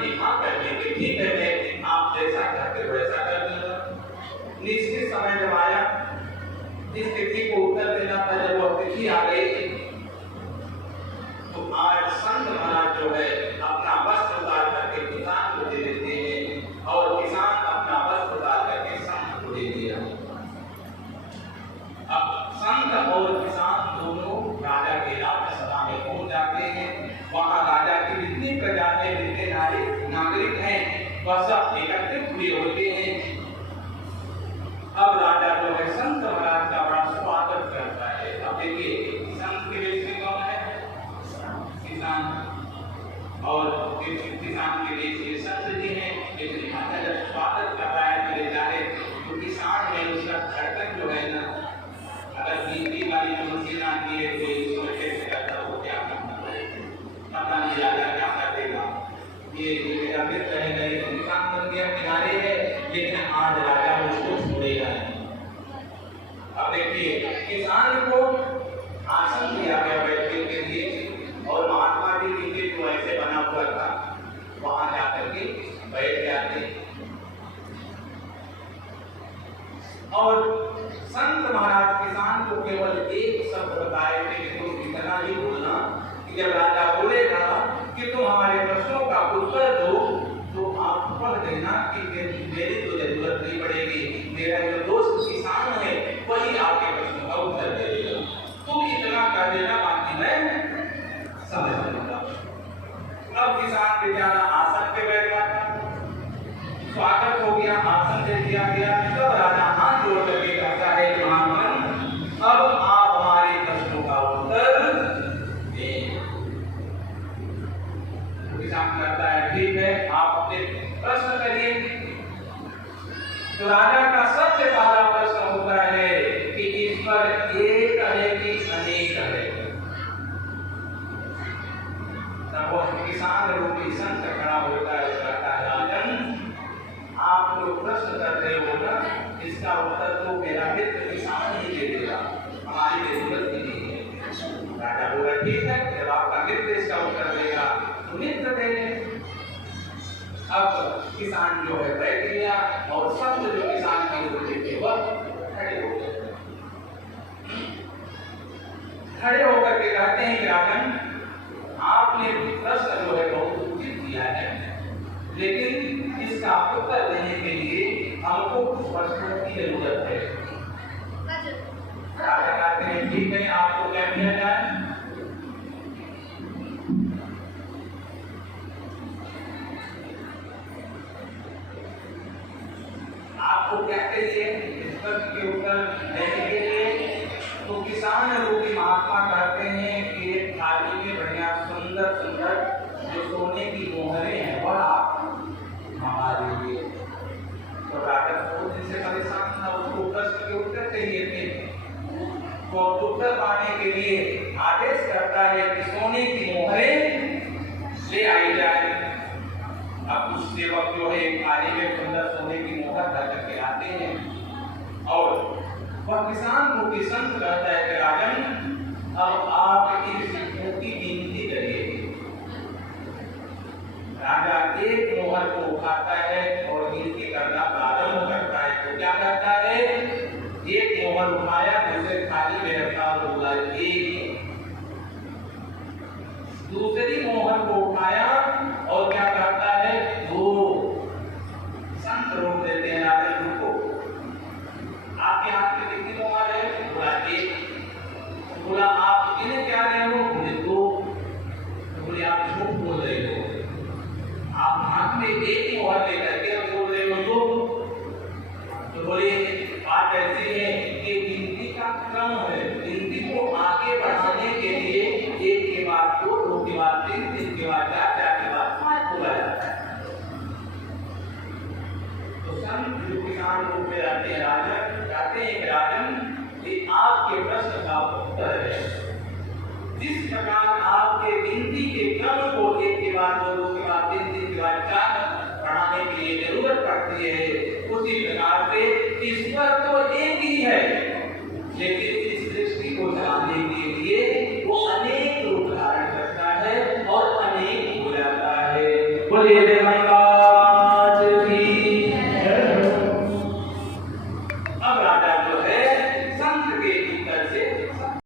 जी हाँ कर देंगे, ठीक है मैं आप जैसा चाहते हो वैसा कर दूंगा। निश्चित समय जब आया, जिस तिथि को उत्तर देना था, जब वो तिथि आ गई तो आज संत महाराज जो है अपना वस्त्र उतार करके किसान को दे देते हैं और किसान अपना वस्त्र उतार करके संत को दे दिया। अब संत और किसान दोनों राजा के राजसभा में पहुंच जाते हैं। वहां राजा की जितनी प्रजा के जितने नागरिक हैं वह सब एकत्रित हुए होते हैं। अब राजा जो है संत महाराज का बड़ा स्वागत करता है। अब देखिए संत के लिए कौन है? किसान, और किसान के लिए संत जी हैं। लेकिन राजा जब स्वागत कर रहा है मेरे जाने तो किसान में उसका धड़कन जो है ना, अगर बीपी वाली जो मशीन आती है तो इसको टेस्ट करता है वो क्या करता है, पता नहीं राजा क्या कर देगा। ये मेरा मित्र है, नहीं किसान बन गया, किनारे है, लेकिन आज राजा उसको छोड़ेगा नहीं। अब देखिए किसान को आसन दिया गया बैठने के लिए और महात्मा जी के जो ऐसे बना हुआ था वहां जाकर के बैठ जाते और संत महाराज किसान को केवल एक शब्द बताए थे कि तुम इतना ही बोलना कि जब राजा बोलेगा कि तुम हमारे प्रश्नों का उत्तर दो तो आप पढ़ देना कि मेरी तो जरूरत नहीं पड़ेगी, मेरा जो दोस्त किसान है वही आपके प्रश्नों का उत्तर देगा। तुम इतना कर देना, बाकी मैं समझ लूंगा। अब किसान बेचारा आसन पे बैठा था, स्वागत हो गया, आसन दे दिया गया। तब राजा हाथ जोड़ करके कहता है महामन अब आप हमारे प्रश्नों का उत्तर दें। किसान कहता है ठीक है आप अपने प्रश्न करिए। तो राजा का सबसे पहला प्रश्न होता है कि ईश्वर एक है कि अनेक है। तब वो किसान रूपी संत खड़ा होता है, कहता है राजन आप जो प्रश्न कर रहे हो ना इसका उत्तर तो मेरा मित्र किसान ही दे देगा, हमारी जरूरत ही नहीं है। राजा बोला ठीक है जब आपका मित्र इसका उत्तर देगा तो मित्र दे दे। अब किसान जो है बैठ गया और सब जो किसान की होते थे वह खड़े हो गए। खड़े होकर के कहते हैं कि राजन आपने प्रश्न जो है बहुत उचित दिया है, लेकिन इसका उत्तर देने के लिए हमको कुछ प्रश्नों की जरूरत है। राजा कहते हैं ठीक है आपको क्या किया जाए? आपको क्या चाहिए इस प्रश्न के उत्तर देने के लिए? तो किसान रूपी महात्मा कहते हैं कि एक थाली में बढ़िया सुंदर सुंदर जो सोने की मोहरें हैं वह आप हमारे लिए। तो राजा को जिनसे परेशान था उसको प्रश्न के उत्तर चाहिए थे, तो उत्तर पाने के लिए आदेश करता है कि सोने की मोहरें ले आई जाए। अब उस सेवक जो है एक थाली में सुंदर सोने की मोहर ला करके आते हैं और वह किसान को संत कहता है कि राजन अब आप इस सिक्कों की गिनती करिए। राजा एक मोहर को उठाता है और गिनती करना प्रारंभ करता है। तो क्या करता है? एक मोहर उठाया, दूसरे थाली में रखा और बोला एक। दूसरी मोहर को उठाया और क्या करता है? दो। संत रोक देते हैं राजा को, आपके हाथ में कितनी मोहर है? बोला एक। बोला आप कितने क्या रहे हो? बोले दो। बोले आप झूठ बोल रहे हो, आप हाथ में एक मोहर लेकर के बोल रहे हो दो। तो बोले बात ऐसी है कि गिनती का क्रम है, गिनती को आगे बढ़ाने के लिए एक के बाद दो, दो के बाद तीन, तीन के बाद चार, चार के बाद पांच बोला जाता है। तो संत जो किसान रूप में रहते हैं राजा कहते हैं कि राजन ये आपके प्रश्न का उत्तर है। जिस प्रकार आपके गिनती के क्रम को एक के बाद दो, दो के बाद तीन, तीन के बाद चार बढ़ाने के लिए जरूरत पड़ती है, उसी प्रकार से ईश्वर तो एक ही है, लेकिन इस सृष्टि को चलाने के लिए वो अनेक रूप धारण करता है और अनेक हो जाता है। बोलिए जय महाराज की। अब राजा